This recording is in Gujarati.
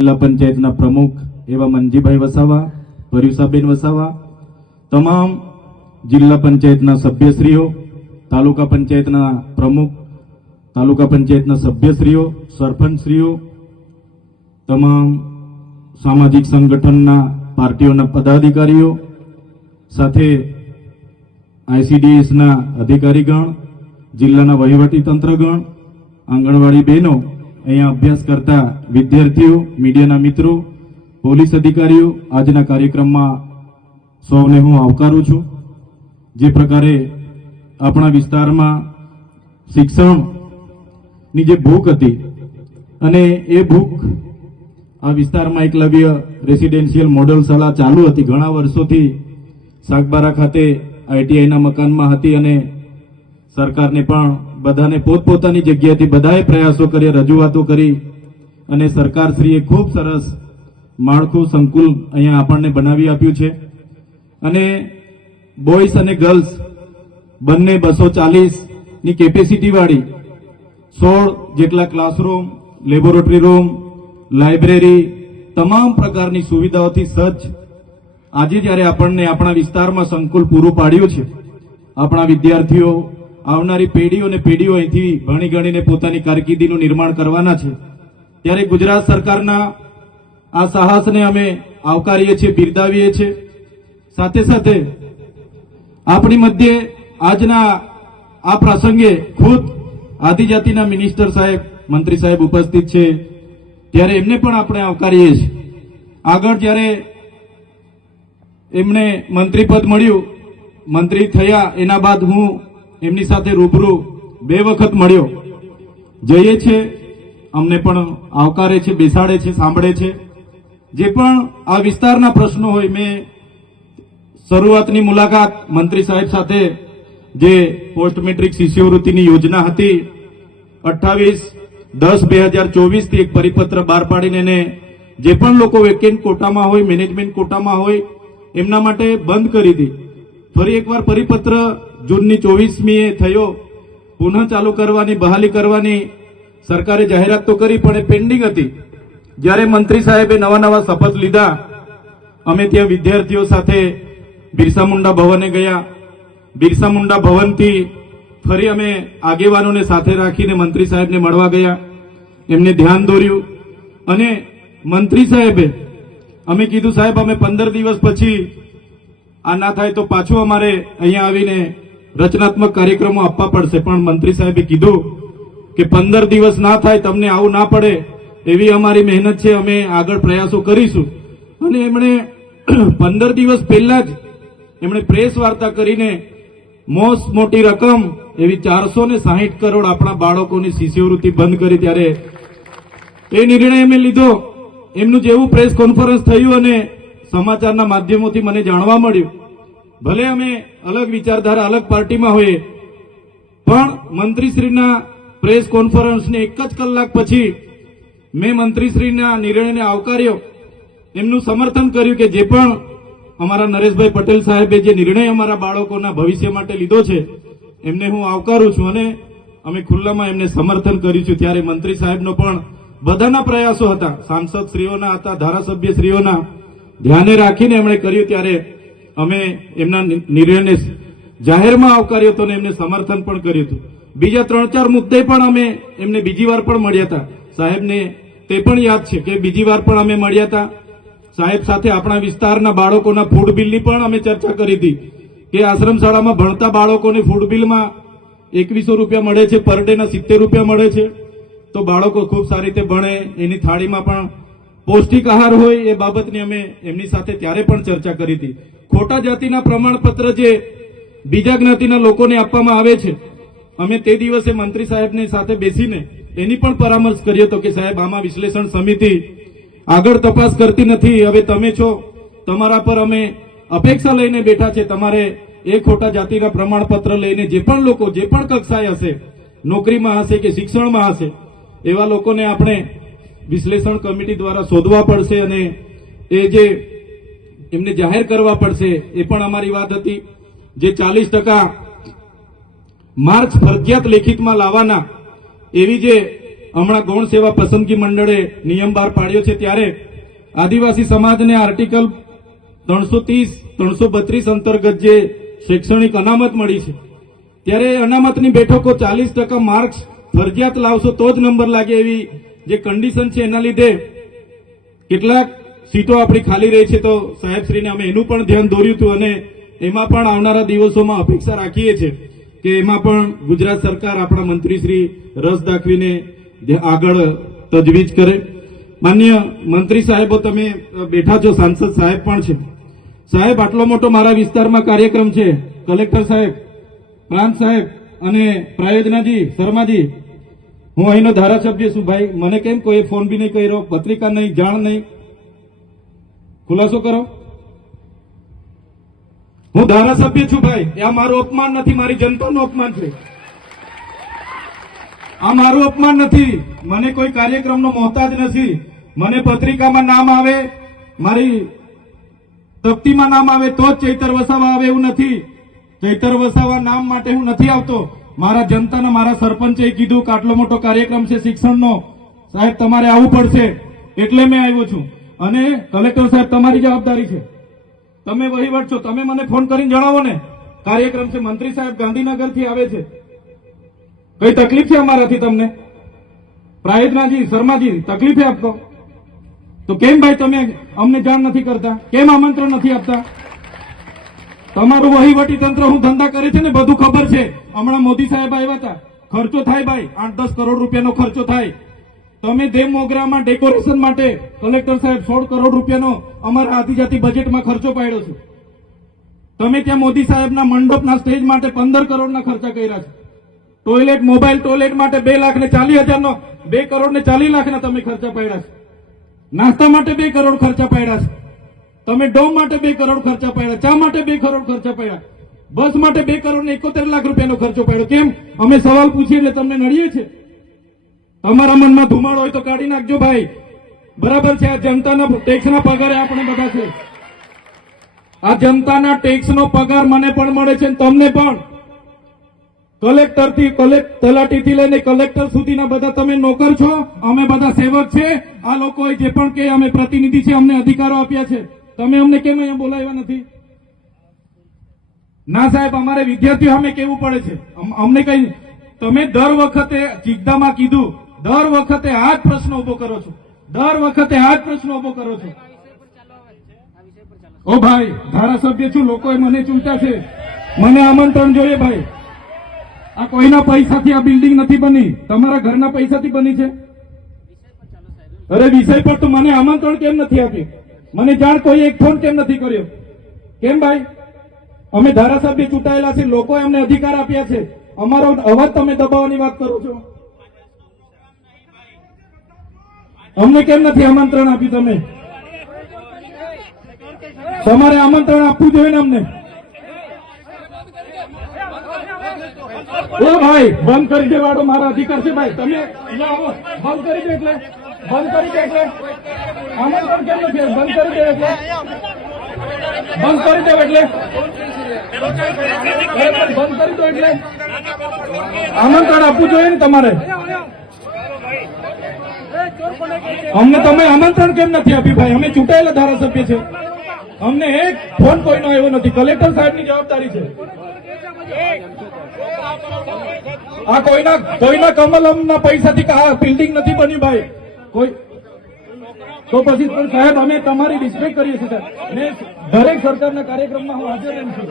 જિલ્લા પંચાયતના પ્રમુખ એવા મંજીભાઈ વસાવા, પર્યુષાબેન વસાવા, તમામ જિલ્લા પંચાયતના સભ્યશ્રીઓ, તાલુકા પંચાયતના પ્રમુખ, તાલુકા પંચાયતના સભ્યશ્રીઓ, સરપંચશ્રીઓ, તમામ સામાજિક સંગઠનના પાર્ટીઓના પદાધિકારીઓ, સાથે આઈસીડીએસના અધિકારીગણ, જિલ્લાના વહીવટી તંત્રગણ, આંગણવાડી બહેનો, અહીંયા અભ્યાસ કરતા વિદ્યાર્થીઓ, મીડિયાના મિત્રો, પોલીસ અધિકારીઓ, આજના કાર્યક્રમમાં સૌને હું આવકારું છું. જે પ્રકારે આપણા વિસ્તારમાં શિક્ષણની જે ભૂખ હતી અને એ ભૂખ આ વિસ્તારમાં એકલવ્ય રેસિડેન્શિયલ મોડલ શાળા ચાલુ હતી, ઘણા વર્ષોથી સાગબારા ખાતે આઈટીઆઈના મકાનમાં હતી અને સરકારને પણ બધાને પોતપોતાની જગ્યાએથી બધાએ પ્રયાસો કરી, રજૂઆતો કરી અને સરકારશ્રીએ ખૂબ સરસ માળખું સંકુલ અહીંયા આપણને બનાવી આપ્યું છે. અને બોયઝ અને ગર્લ્સ બંને 240ની કેપેસિટી વાળી 16 જેટલા ક્લાસરૂમ, લેબોરેટરી રૂમ, લાઇબ્રેરી, તમામ પ્રકારની સુવિધાઓથી સજ્જ આજે જ્યારે આપણને આપણા વિસ્તારમાં સંકુલ પૂરું પાડ્યું છે, આપણા વિદ્યાર્થીઓ, આવનારી પેઢીઓ અને પેઢીઓ અહીંથી ભણી ગણીને પોતાની કારકિર્દીનું નિર્માણ કરવાના છે, ત્યારે ગુજરાત સરકારના આ સાહસને અમે આવકારીએ છીએ, બિરદાવીએ છીએ. સાથે સાથે આપણી મધ્યે આજના આ પ્રસંગે ખુદ આદિજાતિના મિનિસ્ટર સાહેબ, મંત્રી સાહેબ ઉપસ્થિત છે, ત્યારે એમને પણ આપણે આવકારીએ છીએ. આગળ જ્યારે એમને મંત્રી પદ મળ્યું, મંત્રી થયા એના બાદ હું એમની સાથે રૂબરૂ 2 વખત મળ્યો. જઈએ છે, અમને પણ આવકારે છે, બેસાડે છે, સાંભળે છે. જે પણ આ વિસ્તારના પ્રશ્નો હોય, મેં શરૂઆતની મુલાકાત મંત્રી સાહેબ સાથે જે પોસ્ટ મેટ્રિક શિષ્યવૃત્તિની યોજના હતી 28/10/2024 થી એક પરિપત્ર બહાર પાડીને એને જે પણ લોકો વેકેન્ટ કોટામાં હોય, મેનેજમેન્ટ કોટામાં હોય, એમના માટે બંધ કરી હતી. ફરી એકવાર પરિપત્ર જૂનની 24મીએ થયો, પુનઃ ચાલુ કરવાની, બહાલી કરવાની સરકારે જાહેરાત તો કરી પણ એ પેન્ડિંગ હતી. જ્યારે મંત્રી સાહેબે નવા શપથ લીધા, અમે ત્યાં વિદ્યાર્થીઓ સાથે બિરસા મુંડા ભવને ગયા. બિરસા મુંડા ભવનથી ફરી અમે આગેવાનોને સાથે રાખીને મંત્રી સાહેબને મળવા ગયા, એમને ધ્યાન દોર્યું અને મંત્રી સાહેબે અમે કીધું, સાહેબ અમે 15 દિવસ પછી આ ના થાય તો પાછું અમારે અહીંયા આવીને રચનાત્મક કાર્યક્રમો આપવા પડશે. પણ મંત્રી સાહેબે કીધું કે 15 દિવસ ના થાય, તમને આવું ના પડે એવી અમારી મહેનત છે, અમે આગળ પ્રયાસો કરીશું. અને એમણે 15 દિવસ પહેલા જ એમણે પ્રેસ વાર્તા કરીને મોટી રકમ એવી 460 કરોડ આપણા બાળકોની શિષ્યવૃત્તિ બંધ કરી. ત્યારે એ નિર્ણય અમે લીધો. એમનું જેવું પ્રેસ કોન્ફરન્સ થયું અને સમાચારના માધ્યમોથી મને જાણવા મળ્યું, ભલે અમે અલગ વિચારધારા, અલગ પાર્ટીમાં હોઈએ, પણ મંત્રીશ્રીના પ્રેસ કોન્ફરન્સને 1 જ કલાક પછી મેં મંત્રીશ્રીના નિર્ણયને આવકાર્યો, એમનું સમર્થન કર્યું કે જે પણ અમારા નરેશભાઈ પટેલ સાહેબે જે નિર્ણય અમારા બાળકોના ભવિષ્ય માટે લીધો છે એમને હું આવકારું છું અને અમે ખુલ્લામાં એમને સમર્થન કર્યું છે. ત્યારે મંત્રી સાહેબનો પણ બધાના પ્રયાસો હતા, સાંસદશ્રીઓના હતા, ધારાસભ્યશ્રીઓના ધ્યાને રાખીને એમણે કર્યું. ત્યારે અમે એમના નિર્ણયને જાહેરમાં આવકાર્યો હતો અને એમને સમર્થન પણ કર્યું હતું. બીજા 3-4 મુદ્દે પણ અમે એમને બીજી વાર પણ મળ્યા હતા. સાહેબને તે પણ યાદ છે કે બીજી વાર પણ અમે મળ્યા હતા. સાહેબ સાથે આપણા વિસ્તારના બાળકોના ફૂડ બિલની પણ અમે ચર્ચા કરી હતી કે આશ્રમ શાળામાં ભણતા બાળકોને ફૂડ બિલમાં 2100 રૂપિયા મળે છે, પર ડેના 70 રૂપિયા મળે છે, તો બાળકો ખૂબ સારી રીતે ભણે, એની થાળીમાં પણ પૌષ્ટિક આહાર હોય, એ બાબતની અમે એમની સાથે ત્યારે પણ ચર્ચા કરી હતી. ખોટા જાતિના પ્રમાણપત્ર જે બીજા જ્ઞાતિના લોકોને આપવામાં આવે છે, અમે તે દિવસે મંત્રી સાહેબની સાથે બેસીને એની પણ પરામર્શ કર્યો હતો કે સાહેબ આમાં વિશ્લેષણ સમિતિ આગળ તપાસ કરતી નથી, હવે તમે છો, તમારા પર અમે અપેક્ષા લઈને બેઠા છે, તમારે એ ખોટા જાતિના પ્રમાણપત્ર લઈને જે પણ લોકો જે પણ કક્ષાએ હશે, નોકરીમાં હશે કે શિક્ષણમાં હશે, એવા લોકોને આપણે વિશ્લેષણ કમિટી દ્વારા શોધવા પડશે અને એ જે એમને જાહેર કરવા પડશે, એ પણ અમારી વાત હતી. જે 40% માર્ક્સ ફરજિયાત લેખિતમાં લાવવાના એવી જે હમણાં ગૌણ સેવા પસંદગી મંડળે નિયમ બહાર પાડ્યો છે ત્યારે આદિવાસી સમાજને આર્ટિકલ 330, 332 અંતર્ગત જે શૈક્ષણિક અનામત મળી છે ત્યારે અનામતની બેઠકો 40% માર્ક્સ ફરજિયાત લાવશો તો જ નંબર લાગે એવી જે કન્ડિશન છે એના લીધે કેટલાક સીટો આપણી ખાલી રહી છે. તો સાહેબશ્રીને અમે એનું પણ ધ્યાન દોર્યું હતું અને એમાં પણ આવનારા દિવસોમાં અપેક્ષા રાખીએ છીએ કે એમાં પણ ગુજરાત સરકાર આપણા મંત્રીશ્રી રસ દાખવીને આગળ તજવીજ કરે. માન્ય મંત્રી સાહેબો તમે બેઠા છો, સાંસદ સાહેબ પણ છે. સાહેબ આટલો મોટો મારા વિસ્તારમાં કાર્યક્રમ છે, કલેક્ટર સાહેબ, પ્રાંત સાહેબ અને પ્રાયોજનાજી શર્માજી, હું અહીંનો ધારાસભ્ય છું ભાઈ, મને કેમ કોઈ ફોન બી નહીં કર્યો, પત્રિકા નહીં, જાણ નહીં, ખુલાસો કરો. હું ધારાસભ્ય છું ભાઈ, આ મારું અપમાન નથી, મારી જનતાનું અપમાન છે. આ મારું અપમાન નથી, મને કોઈ કાર્યક્રમનો મોહતાજ નથી. મને પત્રિકામાં નામ આવે, મારી તકતીમાં નામ આવે તો જ ચૈતર વસાવા આવે એવું નથી. ચૈતર વસાવા નામ માટે હું નથી આવતો. મારા જનતાના, મારા સરપંચે કીધું કે આટલો મોટો કાર્યક્રમ છે શિક્ષણનો, સાહેબ તમારે આવવું પડશે એટલે મેં આવ્યો છું. અને કલેક્ટર સાહેબ તમારી જવાબદારી છે, તમે વહીવટ છો, તમે મને ફોન કરીને જણાવો ને કાર્યક્રમ છે. મંત્રી સાહેબ ગાંધીનગરથી આવે છે, કઈ તકલીફ છે અમારાથી તમને? પ્રાયોજનાજી શર્માજી તકલીફ છે આપકો? તો કેમ ભાઈ તમે અમને જાણ નથી કરતા, કેમ આમંત્રણ નથી આપતા? તમારું વહીવટી તંત્ર હું ધંધા કરે છે ને બધું ખબર છે. હમણાં મોદી સાહેબ આવ્યા હતા, ખર્ચો થાય ભાઈ, 8-10 કરોડ રૂપિયાનો ખર્ચો થાય. તમે દેવ મોગરામાં ડેકોરેશન માટે કલેક્ટર સાહેબ 16 કરોડ રૂપિયાનો અમારા આદિજાતિ બજેટમાં ખર્ચો પાડ્યો છે. તમે ત્યાં મોદી સાહેબના મંડપના સ્ટેજ માટે 15 કરોડના ખર્ચા કર્યા છે. ટોયલેટ, મોબાઈલ ટોયલેટ માટે 2,40,000નો 2 કરોડ ને 40 લાખના તમે ખર્ચા પાડ્યા છે. નાસ્તા માટે 2 કરોડ ખર્ચા પાડ્યા છે. તમે ડોમ માટે 2 કરોડ ખર્ચા પાડ્યા, ચા માટે 2 કરોડ ખર્ચા પાડ્યા, બસ માટે 2 કરોડ ને 71 લાખ રૂપિયાનો ખર્ચો પાડ્યો. કેમ? અમે સવાલ પૂછીએ એટલે તમને નડીએ છે? તમારા મનમાં ધુમાડો હોય તો કાઢી નાખજો ભાઈ, બરાબર છે? આ જનતાના ટેક્સના પગારે આપણે બધા છે. આ જનતાના ટેક્સનો પગાર મને પણ મળે છે, તમને પણ. કલેક્ટરથી તલાટીથી લઈને કલેક્ટર સુધીના બધા તમે નોકર છો, અમે બધા સેવક છે. આ લોકોએ જે પણ કે અમે પ્રતિનિધિ છે, અમને અધિકારો આપ્યા છે, તમે અમને કેમ અહીંયા બોલાવ્યા નથી? ના સાહેબ, અમારે વિદ્યાર્થીઓ સામે કેવું પડે છે, અમને કઈ. તમે દર વખતે ચિકદામાં કીધું, દર વખતે આ જ પ્રશ્ન ઉભો કરો છો, દર વખતે આ જ પ્રશ્ન ઉભો કરો છો. ઓ ભાઈ, ધારાસભ્ય છું, લોકોએ મને ચૂંટ્યા છે, મને આમંત્રણ જોઈએ ભાઈ. આ કોઈના પૈસાથી આ બિલ્ડિંગ નથી બની, તમારા ઘરના પૈસાથી બની છે. અરે વિષય પર તો મને આમંત્રણ કેમ નથી આપ્યું? મને જાણ કોઈ એક ફોન કેમ નથી કર્યો? કેમ ભાઈ? અમે ધારાસભ્ય ચૂંટાયેલા છે, લોકોએ અમને અધિકાર આપ્યા છે, અમારો અવાજ તમે દબાવવાની વાત કરો છો. અમને કેમ નથી આમંત્રણ આપ્યું? તમે તમારે આમંત્રણ આપવું જોઈએ ને અમને. ઓ ભાઈ, બંધ કરી દેવાડો, મારા અધિકાર છે ભાઈ. તમે આવો, બંધ કરી દે એટલે, બંધ કરી દે એટલે આમંત્રણ કેમ નથી? બંધ કરી દે એટલે, બંધ કરી દો એટલે, બંધ કરી દો એટલે આમંત્રણ આપવું જોઈએ ને તમારે. અમને તમે આમંત્રણ કેમ નથી આપ્યું ભાઈ? અમે ચૂંટાયેલા ધારાસભ્ય છે, અમને એક ફોન કોઈનો આવ્યો નથી. કલેક્ટર સાહેબની જવાબદારી છે. આ કોઈના કમલમના પૈસાથી આ બિલ્ડિંગ નથી બની ભાઈ. કોઈ તો પછી પણ સાહેબ અમે તમારી રિસ્પેક્ટ કરીએ છીએ ને, દરેક સરકારના કાર્યક્રમમાં હું હાજર રહું છું.